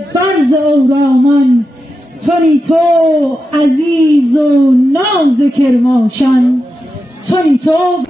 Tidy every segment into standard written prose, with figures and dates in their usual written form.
فرز اورامان چونی تو عزیز و ناز کرماشان چونی تو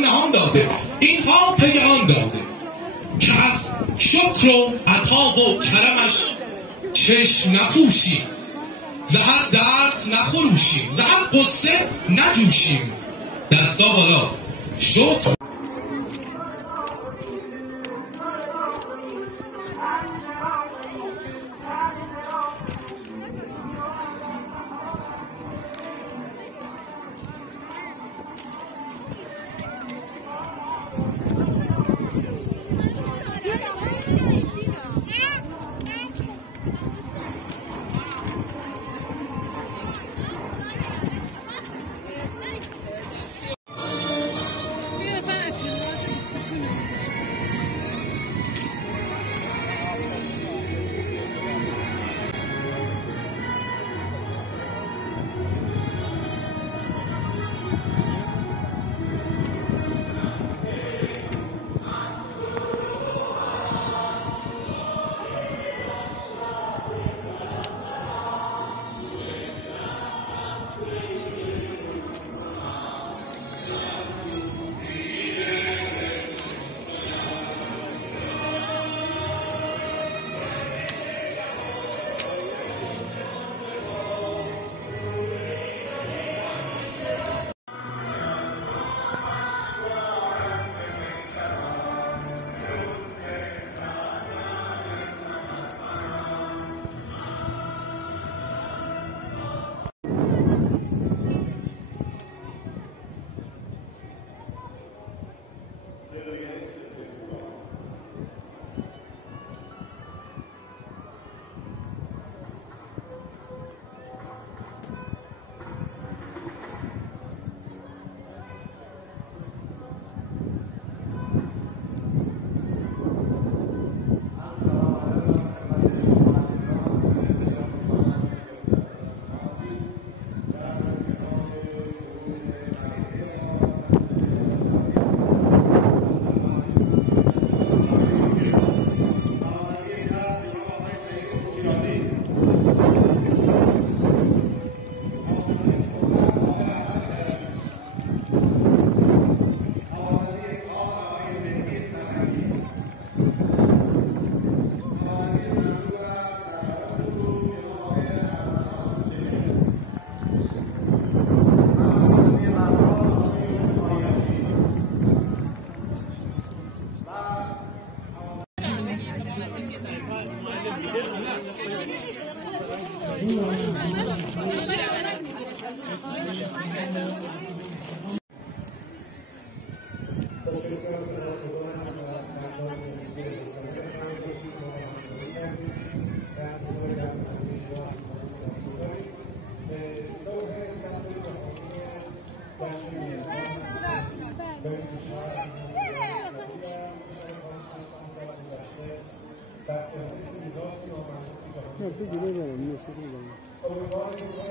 نهان داده اینها پیان داده که از شکر و عطا و کرمش چشم نپوشیم، زهر درد نخروشیم، زهر قصه نجوشیم، دستا بالا شکر.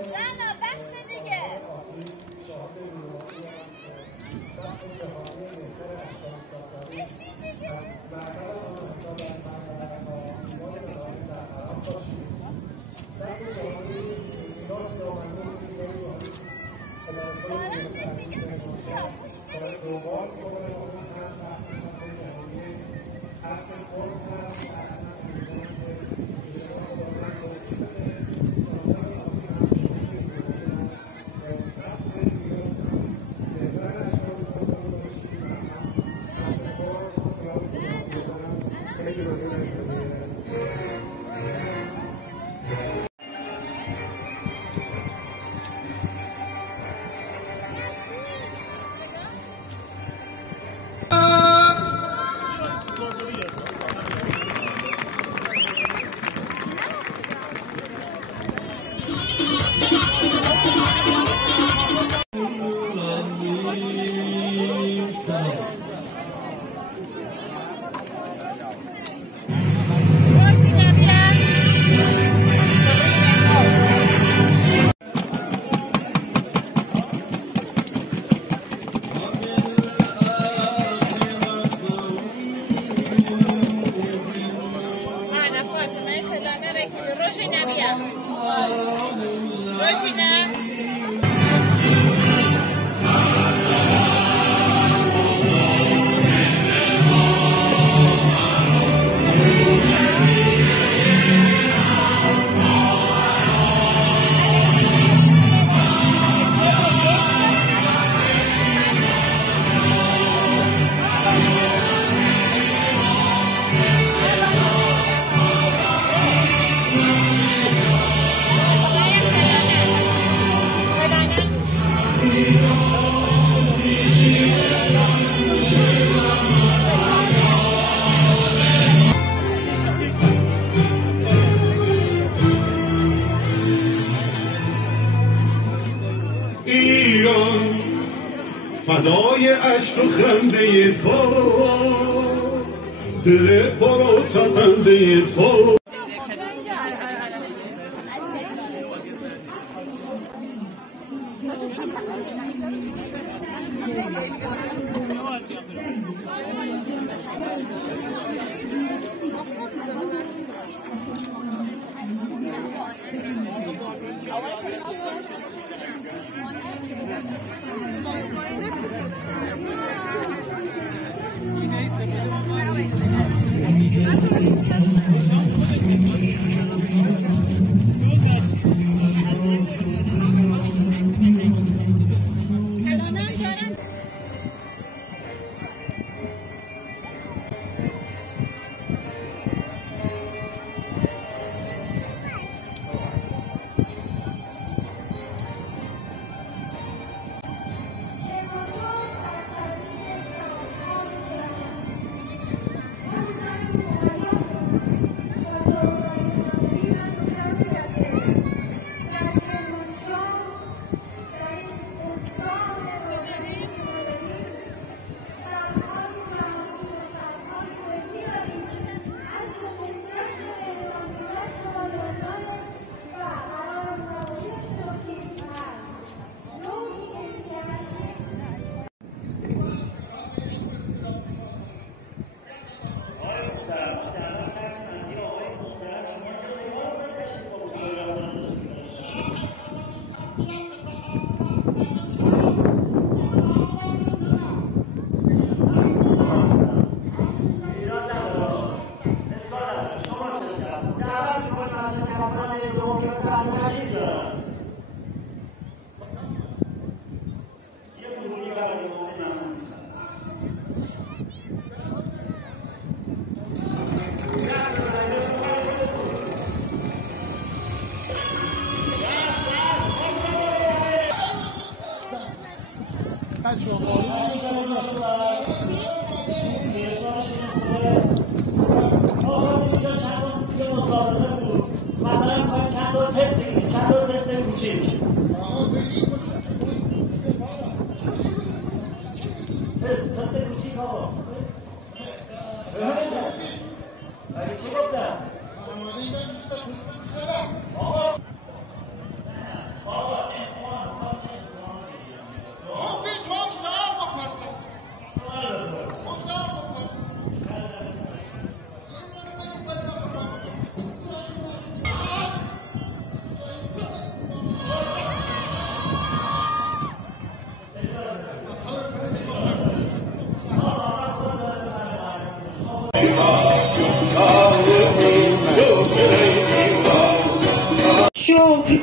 نه بس دیگه. بشین دیگه. Thank you. ایران فدای عشق و خنده تو، دل پر و تپنده تو.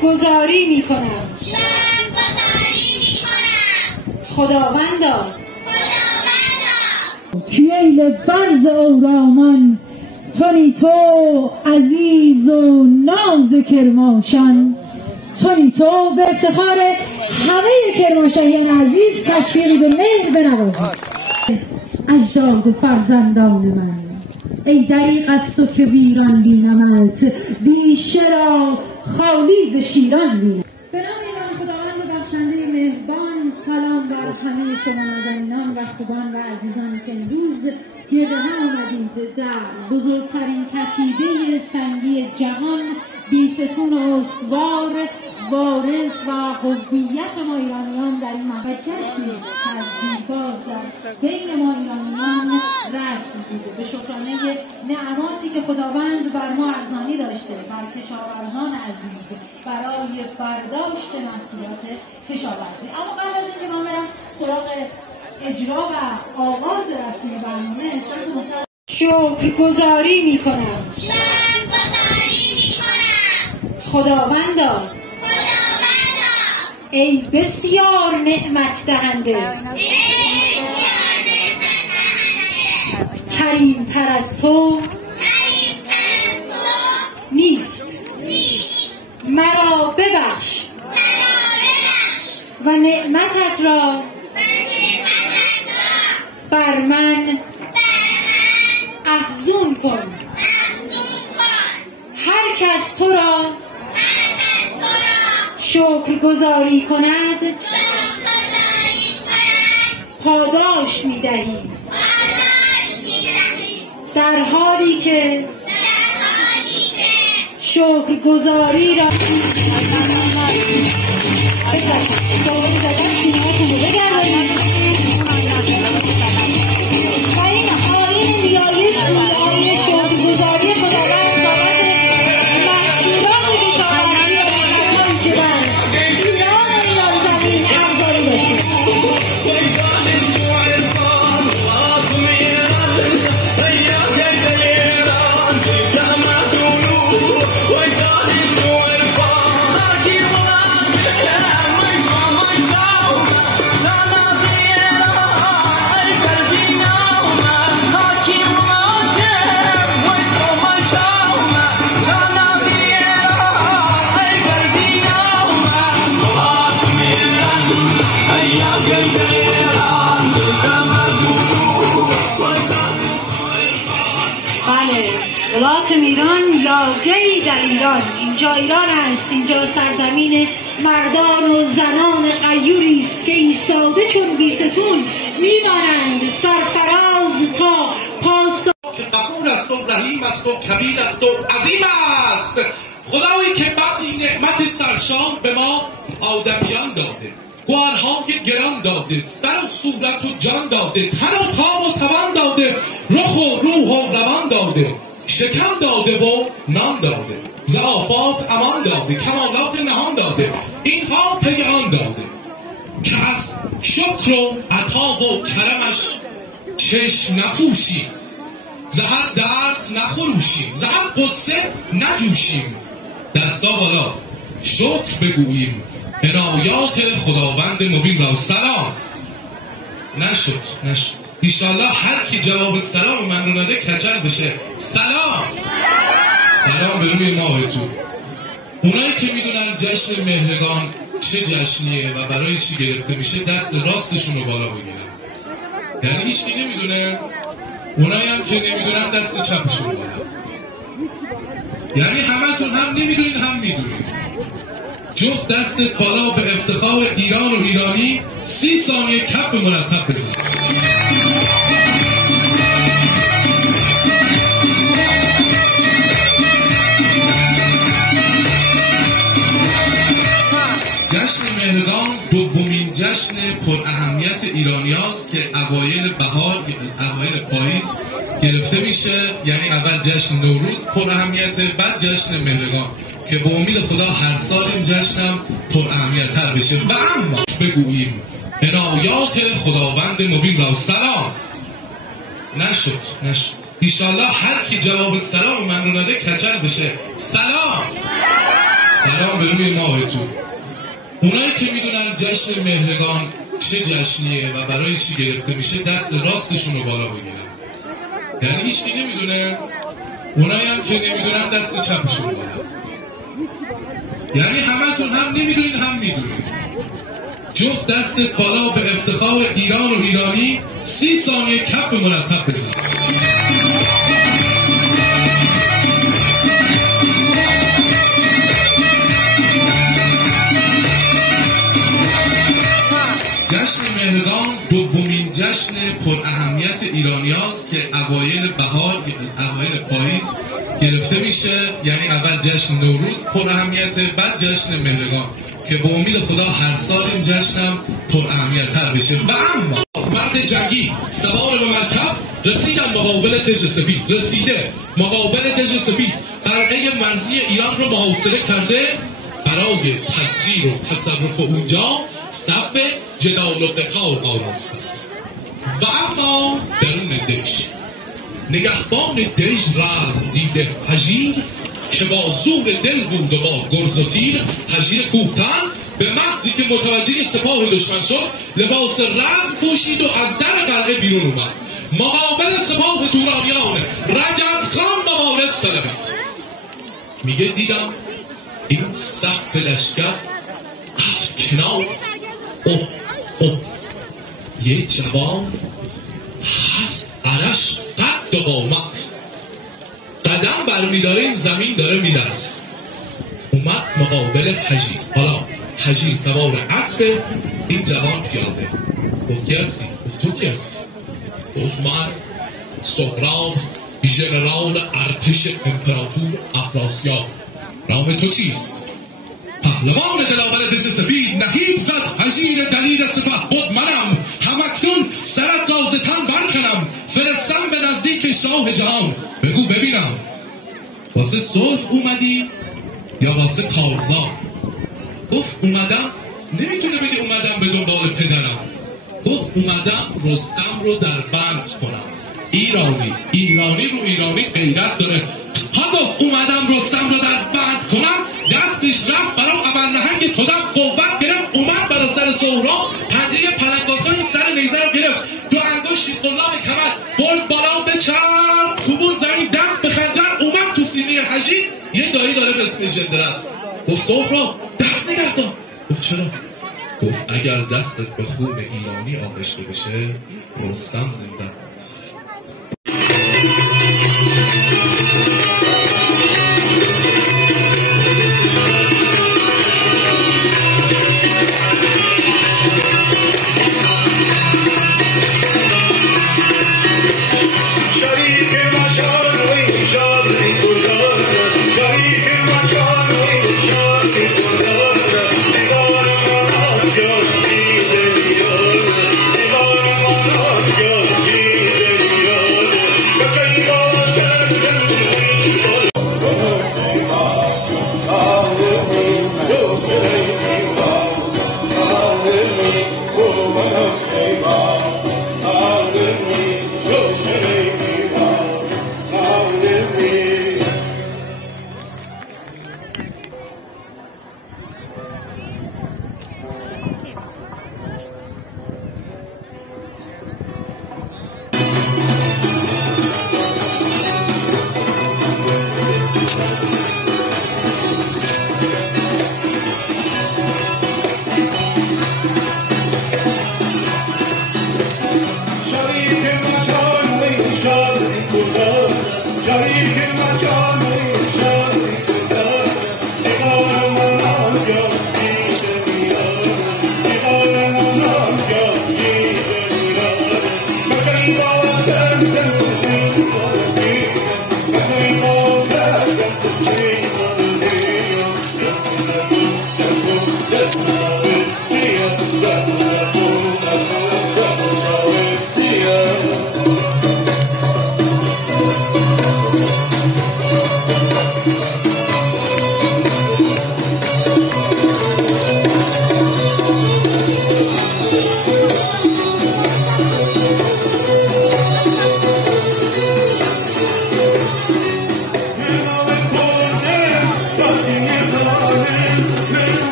شکرگزاری میکنم خداوندا کیل فرز اورامان چونی تو عزیز و ناز کرماشان، چونی تو به افتخار همه کرماشایان عزیز تشویقی به مهر بنوازید. اجداد و فرزندان من، ای دریغ از تو که ویران بینمت، بیشه را خالی ز شیران بینم. به نام ایران خداوند بخشنده مهربان، سلام بر همه شما مدنیان و خوبان و عزیزان که امروز گرد هم آمدید در بزرگترین کتیبه سنگی جهان، بیستون و استوار وارث و هویت ما ایرانیان در این محفل جشنی است که از دیرباز در بین ما ایرانیان رسم بوده به شکرانه نعماتی که خداوند بر ما ارزانی داشته بر کشاورزان عزیز برای برداشت محصولات کشاورزی. اما قبل از اینکه ما برم سراغ اجرا و آغاز رسمی برنامه شکرگزاری میکنم. خداوندا ای بسیار نعمت دهنده، کریم تر از تو نیست، مرا ببخش و نعمتت را بر من افزون کن. هر کس تو را شکرگزاری کند پاداش می‌دهی، در حالی که شکرگزاری را ایران یا گی در ایران. اینجا ایران است، اینجا سرزمین مردان و زنان غیوری است که ایستاده چون بیستون میمانند سرفراز تا پاسدار که غفور است و رحیم است و کبیر است و عظیم است. خدایی که بسی نعمت سرشان به ما آدمیان داده، گوهرهای گران داده، سر و صورت و جان داده، تن و تاب و توان داده، رخ و روح و روان داده، شکم داده و نان داده، ز آفات امان داده، کمالات نهان داده. اینها پی آن داده که از شکر و عطا و کرمش چشم نپوشیم، ز هر درد نخروشیم، ز هر قصه نجوشیم، دستا بالا شکر بگوییم، عنایات خداوند مبین را سلام. نشد ایشالله هر کی جواب سلام من رو نده کچل بشه. سلام به روی ماهتون. اونایی که میدونن جشن مهرگان چه جشنیه و برای چی گرفته میشه دست راستشون رو بالا بگیرن. یعنی هیچ کی نمیدونه، اونایی هم که نمیدونن دست چپشون بالا. یعنی همتون هم نمیدونین هم میدونین. جفت دستت بالا به افتخار ایران و ایرانی. 30 ثانیه کف مرتب بزن. جشن مهرگان دومین جشن پر اهمیت ایرانی است که اوایل بهار، اوایل پاییز گرفته میشه. یعنی اول جشن نوروز پر اهمیت، بعد جشن مهرگان که به امید خدا هر سال این جشنم پر اهمیت تر بشه. و اما بگوییم عنایات خداوند مبین را سلام. نشد ایشالله هر کی جواب سلام من رو نده کچل بشه. سلام به روی ماهتون. اونایی که میدونن جشن مهرگان چه جشنیه و برای چی گرفته میشه دست راستشون رو بالا بگیرن. یعنی هیچ کی نمیدونه، اونایی هم که نمیدونن دست چپشون بالا. یعنی همتون هم نمیدونین هم میدونین. جفت دستت بالا به افتخار ایران و ایرانی. 30 ثانیه کف مرتب بزن. جشن مهرگان دومین جشن پر اهمیت ایرانیاست که اوایل بهار، اوایل پاییز گرفته میشه. یعنی اول جشن نوروز پر اهمیته، بعد جشن مهرگان که به امید خدا هر سال این جشنم پر اهمیت تر بشه. و اما مرد جنگی سوار به مرکب رسیدن مقابل دژ سپید. رسیده مقابل دژ سپید، قلعه مرزی ایران رو محاصره کرده. برای تصویر و تصرف اونجا صف جدال و قتال آراستند. و اما درون دژ نگهبان دژ راز دیده هژیر که با زور دل بود و با گرز و تیر. هژیر کوهتن به محضی که متوجه سپاه دشمن شد لباس رزم پوشید و از در قلعه بیرون اومد. مقابل سپاه تورانیان رجزخان مبارز طلبید. میگه دیدم این سخت لشکر رفت کنار. اوه یه جوان 7 عرش قد و قامت قدم برمیداره، این زمین داره میلرزه. اومد مقابل هژیر. حالا هژیر سوار اسب، این جوان پیاده. گفت کی هستی؟ گفت تو کی هستی؟ گفت من سهراب ژنرال ارتش امپراتور افراسیاب. نام تو چیست؟ پهلوان دلاور دژ سپید نهیب زد هژیر دلیر سپه بود منم. همکنون سرت را ز تن برکنم، فرستم به نزدیک شاه جهان. بگو ببینم واسه صلح اومدی یا واسه کارزار؟ گفت اومدم، نمیتونه بگه اومدم به دنبال پدرم. گفت اومدم رستم رو در بند کنم. ایرانی رو ایرانی غیرت داره. ها گفت اومدم رستم رو در بند کنم، دستش رفت برام ابرنهنگ خودم قوت گرفت، اومد برای سر سهراب پنجه پلنگاسا این سر نیزه رو گرفت، دو انگشتی قلاب کمر برد بالا به چرخ کوبون زمین، دست به خنجر اومد تو سینه هژیر. یه دایی داره به اسم ژندرست. گفت سهراب دست نگردار. گفت چرا؟ گفت اگر دستت به خون ایرانی آغشته بشه رستم زنده. Yo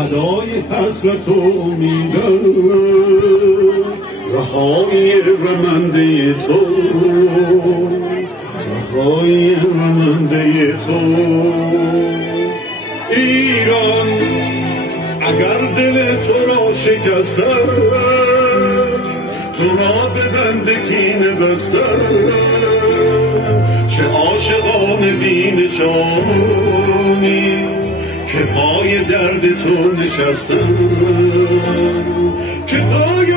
فدای حسرت و امیدم رهای رمنده تو رهای رمنده تو ایران اگر دل تو را شکستم تو را به بند کینه بستم چه عاشقان بی نشانی که پای درد تو نشستم که پای